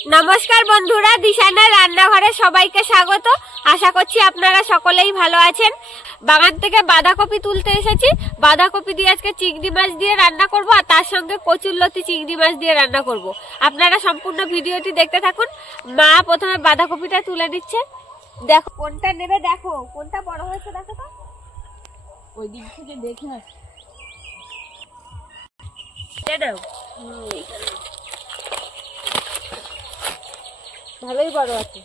নমস্কার বন্ধুরা, দিশানার রান্নাঘরে সবাইকে স্বাগত। আশা করছি আপনারা সকলেই ভালো আছেন। বাগান থেকে বাঁধাকপি তুলতে এসেছি। বাঁধাকপি দিয়ে আজকে চিংড়ি মাছ দিয়ে রান্না করব, আর তার সঙ্গে কচুরলতি চিংড়ি মাছ দিয়ে রান্না করব। আপনারা সম্পূর্ণ ভিডিওটি দেখতে থাকুন। মা প্রথমে বাঁধাকপিটা তুলে নিচ্ছে। দেখো কোনটা নেবে, দেখো কোনটা বড় হয়েছে, দেখো তো ওই দিক থেকে দেখে আসি। ভালোই বড় আছে।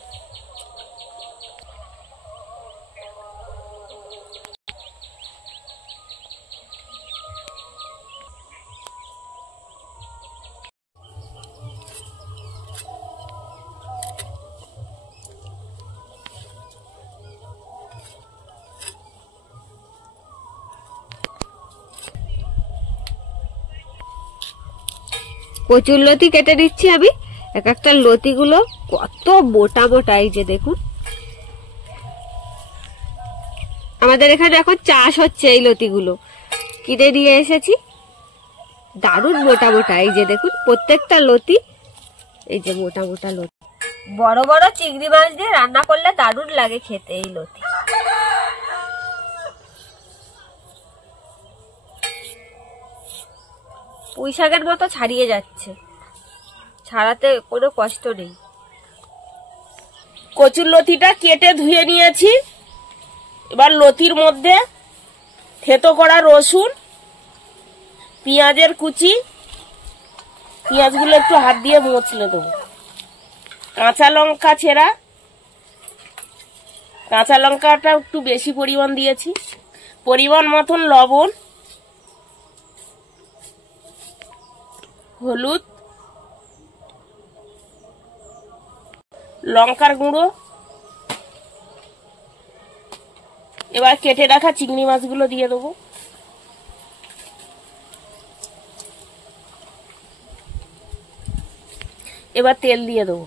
কচুরলতি কেটে দিচ্ছি আমি। এক একটা লতিগুলো কত মোটা মোটা, এই যে দেখুন। আমাদের এখানে এখন চাষ হচ্ছে এই লতিগুলো, কিনে নিয়ে এসেছি। দারুণ মোটা মোটা, এই যে দেখুন প্রত্যেকটা লতি, এই যে মোটা মোটা লতি। বড় বড় চিংড়ি মাছ দিয়ে রান্না করলে দারুণ লাগে খেতে এই লতি। পুঁই শাকের মতো ছাড়িয়ে যাচ্ছে, ছাড়াতে কোনো কষ্ট নেই। কচুর লতিটা কেটে ধুয়ে নিয়েছি। এবার লতির মধ্যে থেতো করা রসুন, পেঁয়াজের কুচি, পেঁয়াজগুলো একটু হাত দিয়ে মুছলে দেবো। কাঁচা লঙ্কা ছেঁড়া, কাঁচা লঙ্কাটা একটু বেশি পরিমাণ দিয়েছি। পরিমাণ মতন লবণ, হলুদ, লঙ্কার গুঁড়ো। এবার কেটে রাখা চিংড়ি মাছগুলো দিয়ে দেবো। এবার তেল দিয়ে দেবো।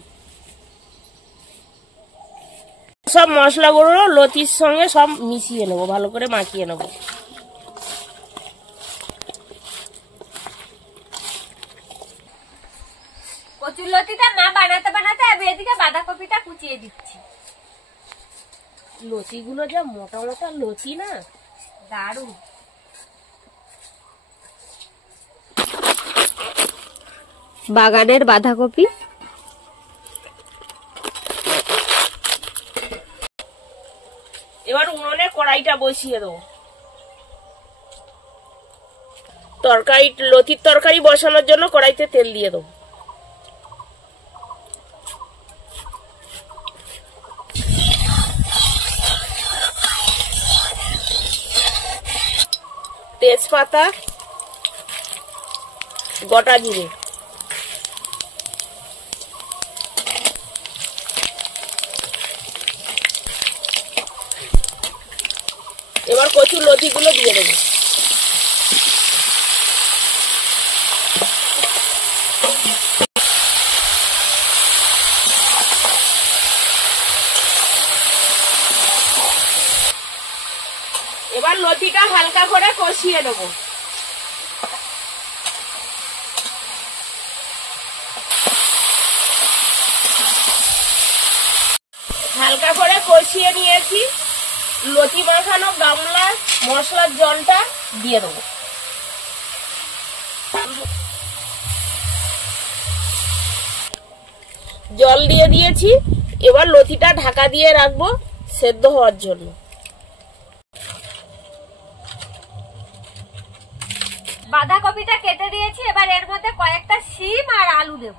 সব মশলাগুলো লতির সঙ্গে সব মিশিয়ে নেবো, ভালো করে মাখিয়ে নেবো। কচুরলতিটা না বানাতে বানাতে আমি এদিকে বাঁধাকপিটা কুচিয়ে দিচ্ছি। লতিগুলো যা মোটা মোটা লতি না, দারুণ। বাগানের বাঁধাকপি। এবার উনুনে কড়াইটা বসিয়ে দেবো। তরকারি, লতির তরকারি বসানোর জন্য কড়াইতে তেল দিয়ে দেবো। তেজপাতা, গোটা জিরে, এবার কচুর লতিগুলো দিয়ে দেবো। এবার লতিটা হালকা করে কষিয়ে নেবো। হালকা করে কষিয়ে নিয়েছি। লতি মাখানো গামলা মশলার জলটা দিয়ে দেবো। জল দিয়ে দিয়েছি। এবার লতিটা ঢাকা দিয়ে রাখবো সেদ্ধ হওয়ার জন্য। বাঁধাকপিটা কেটে দিয়েছি। এবার এর মধ্যে কয়েকটা শিম আর আলু দেব।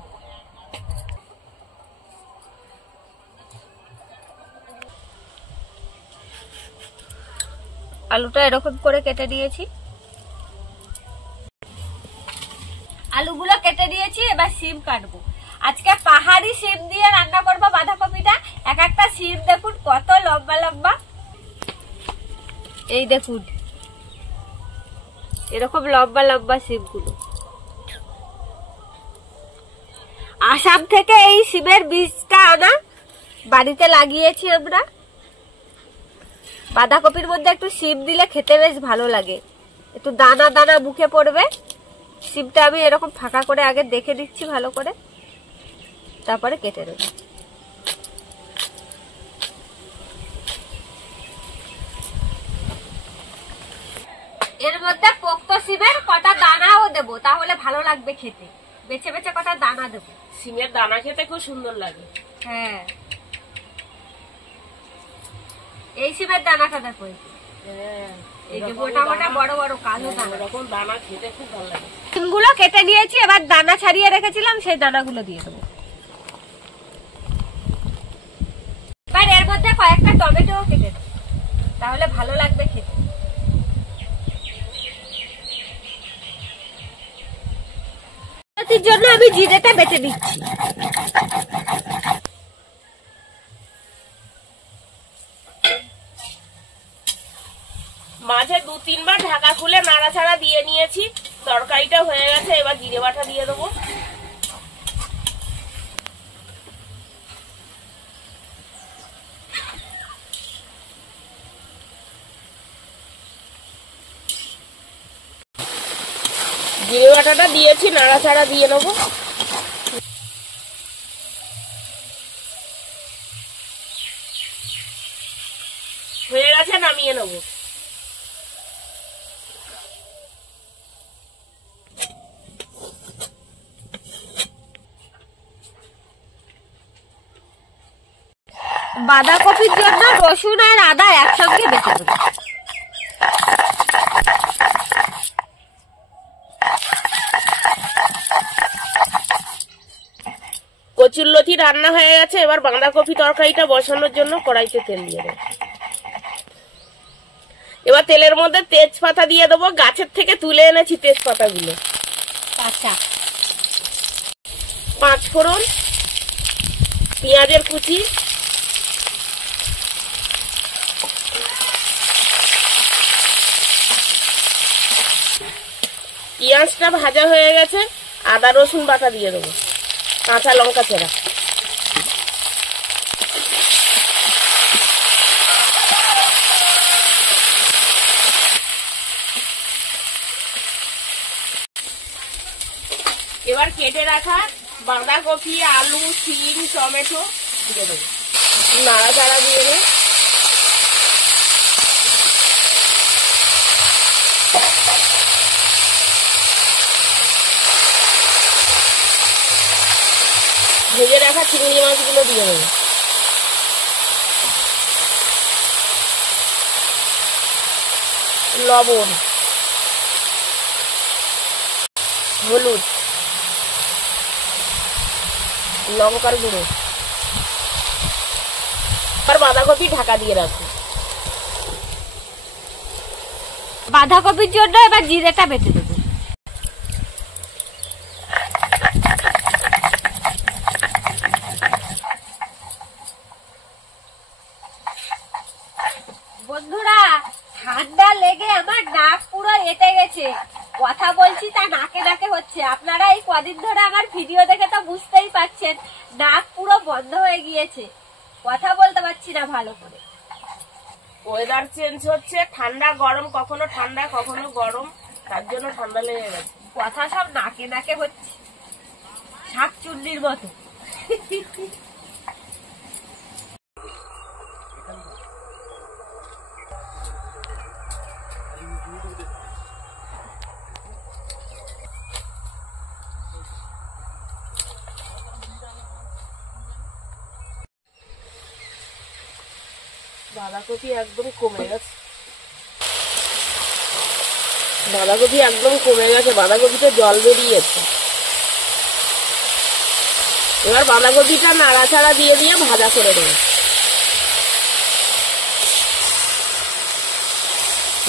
আলুটা এরকম করে কেটে দিয়েছি। আলুগুলো কেটে দিয়েছি। এবার শিম কাটবো। আজকে পাহাড়ি শিম দিয়ে রান্না করবো বাঁধাকপিটা। এক একটা শিম দেখুন কত লম্বা লম্বা, এই দেখুন এরকম লম্বা লম্বা শিমগুলো। আসাম থেকে এই শিমের বীজটা আনা, বাড়িতে লাগিয়েছি আমরা। বাঁধাকপির মধ্যে একটু শিম দিলে খেতে বেশ ভালো লাগে, একটু দানা দানা মুখে পড়বে। সিমটা আমি এরকম ফাঁকা করে আগে দেখে দিচ্ছি ভালো করে। তারপরে কেটে দেবো। এর মধ্যে পোক্ত সিমের কটা দানাও দেবো, তাহলে ভালো লাগবে খেতে। বেছে বেছে কটা দানা দেবো। সিমের দানা খেতে খুব সুন্দর লাগে। হ্যাঁ, এই সিমের দানাটা দেখো, এই যে মোটা মোটা বড় বড় কালো দানা, এরকম দানা খেতে খুব ভালো লাগে। সিমগুলো কেটে নিয়েছি, এবার দানা ছাড়িয়ে রেখেছিলাম সেই দানাগুলো দিয়ে দেবো। এবার এর মধ্যে কয়েকটা টমেটো কেটে দেবো, তাহলে ভালো লাগবে খেতে। এর জন্য আমি জিরেটা বেটে দিচ্ছি। মাঝে 2-3 বার ঢাকা খুলে নাড়াচাড়া দিয়ে নিয়েছি। তরকারিটা হয়ে গেছে, এবার জিরে বাটা দিয়ে দেবো। জিরে বাটাটা দিয়েছি, নাড়াচাড়া দিয়ে নেবো। হয়ে গেছে, নামিয়ে নেবো। বাঁধাকপির জন্য রসুন আর আদা একসঙ্গে বেটে দেবো। কচুরলতি রান্না হয়ে গেছে, এবার বাঁধাকপি তরকারিটা বসানোর জন্য কড়াইতে তেল দিয়ে দেবো। এবার তেলের মধ্যে তেজপাতা দিয়ে দেবো, গাছের থেকে তুলে এনেছি তেজপাতাগুলো। আচ্ছা, 5 ফোড়ন, পেঁয়াজের কুচি, পেঁয়াজটা ভাজা হয়ে গেছে, আদা রসুন বাটা দিয়ে দেবো, কাঁচা লঙ্কা চেরা। এবার কেটে রাখা বাঁধাকপি, আলু, সিম, টমেটো দিয়ে দেবো, নাড়াচাড়া দিয়ে দেবো। ভেজে রাখা চিংড়ি মাছগুলো দিয়ে দেবো। লবণ, হলুদ, লঙ্কার গুঁড়ো। আর বাঁধাকপি ঢাকা দিয়ে রাখবো। বাঁধাকপির জন্য এবার জিরেটা বেটে দেবো। বন্ধুরা, ঠান্ডা লেগে আমার নাক পুরো এঁটে গেছে, কথা বলছি তা নাকে নাকে হচ্ছে। আপনারা এই কদিন ধরে আমার ভিডিও দেখে তো বুঝতেই পারছেন, নাক পুরো বন্ধ হয়ে গিয়েছে, কথা বলতে পারছি না ভালো করে। ওয়েদার চেঞ্জ হচ্ছে, ঠান্ডা গরম, কখনো ঠান্ডা কখনো গরম, তার জন্য ঠান্ডা লেগে গেছে। কথা সব নাকে নাকে হচ্ছে, শাক চুন্নির মতো। বাঁধাকপি একদম কমে গেছে, বাঁধাকপি একদম কমে গেছে, বাঁধাকপিতে জল বেরিয়েছে। এবার বাঁধাকপিটা নাড়াচাড়া দিয়ে দিয়ে ভাজা করে দেবো।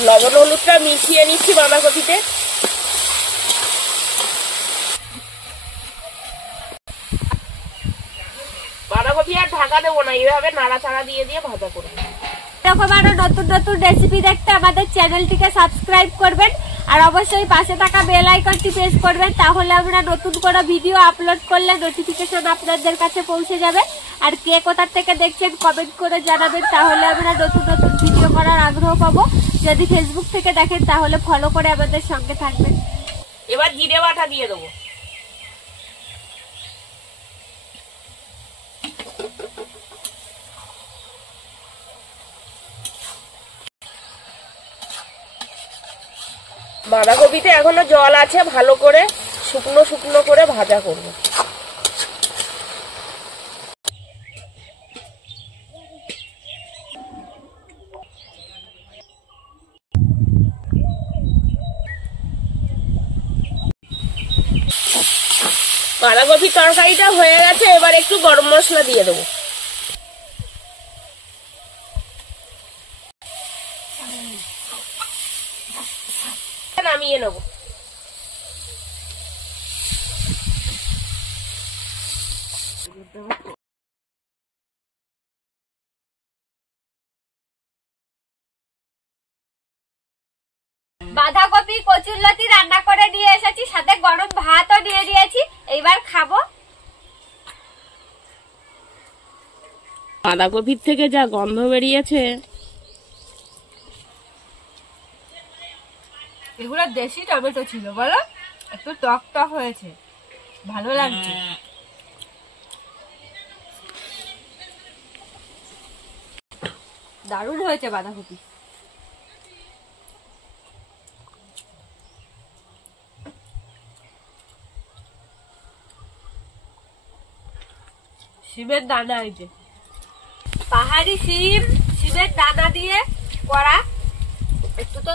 লবণ হলুদটা মিশিয়ে নিচ্ছি বাঁধাকপিতে। বাঁধাকপি আর ঢাকা দেবো না, এইভাবে নাড়াচাড়া দিয়ে দিয়ে ভাজা করবো। এরকম আরো নতুন নতুন রেসিপি দেখতে আমাদের চ্যানেলটিকে সাবস্ক্রাইব করবেন, আর অবশ্যই পাশে থাকা বেল আইকনটি প্রেস করবেন, তাহলে আমরা নতুন কোনো ভিডিও আপলোড করলে নোটিফিকেশন আপনাদের কাছে পৌঁছে যাবে। আর কে কোথা থেকে দেখছেন কমেন্ট করে জানাবেন, তাহলে আমরা নতুন নতুন ভিডিও করার আগ্রহ পাবো। যদি ফেসবুক থেকে দেখেন তাহলে ফলো করে আমাদের সঙ্গে থাকবেন। এবার জিরে বাটা দিয়ে দেবো। বাঁধাকপিতে এখনো জল আছে, ভালো করে শুকনো শুকনো করে ভাজা করব। বাঁধাকপির তরকারিটা হয়ে গেছে, এবার একটু গরম মশলা দিয়ে দেবো। নামিয়ে নেব। বাঁধাকপি কচুরলতি রান্না করে দিয়ে এসেছি, সাথে গরম ভাতও দিয়ে দিয়েছি। এইবার খাবো। বাঁধাকপির থেকে যা গন্ধ বেরিয়েছে। এগুলো দেশি টমেটো ছিল বলো, একটু টক টক হয়েছে, ভালো লাগছে। দারুণ হয়েছে বাঁধাকপি। শিমের দানা, এই যে পাহাড়ি শিম, শিমের দানা দিয়ে করা, একটু তো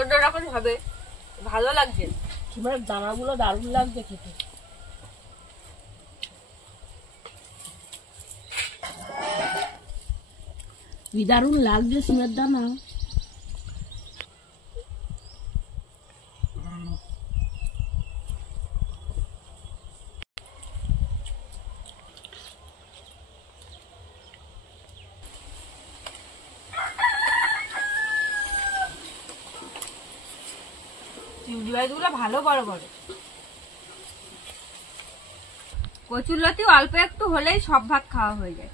অন্যরকম হবে, ভালো লাগছে। শিমের দানাগুলো দারুণ লাগছে খেতে। কি দারুণ লাগছে শিমের দানা। চিংড়ি মাছগুলো ভালো বড় বড়। কচুরলতি অল্প একটু হলেই সব ভাত খাওয়া হয়ে যায়,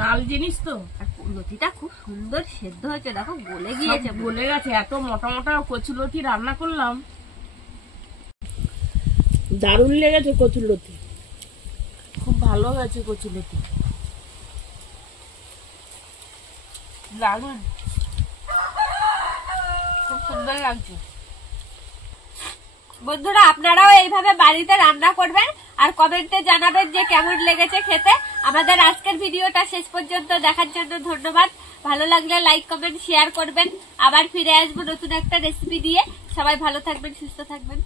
নাল জিনিস তো। আর লতিটা খুব সুন্দর সেদ্ধ হয়েছে, দেখো গলে গিয়েছে, গলে গেছে। এত মোটা মোটা কচুলতি রান্না করলাম, দারুণ লেগেছে কচুলতি, খুব ভালো হয়েছে কচুলতি, দারুণ, খুব সুন্দর লাগছে। বন্ধুরা, আপনারাও এইভাবে বাড়িতে রান্না করবেন আর কমেন্টে জানাবেন যে কেমন লেগেছে খেতে। আমাদের আজকের ভিডিওটা শেষ পর্যন্ত দেখার জন্য ধন্যবাদ। ভালো লাগলে লাইক কমেন্ট শেয়ার করবেন। আবার ফিরে আসবো নতুন একটা রেসিপি দিয়ে। সবাই ভালো থাকবেন, সুস্থ থাকবেন।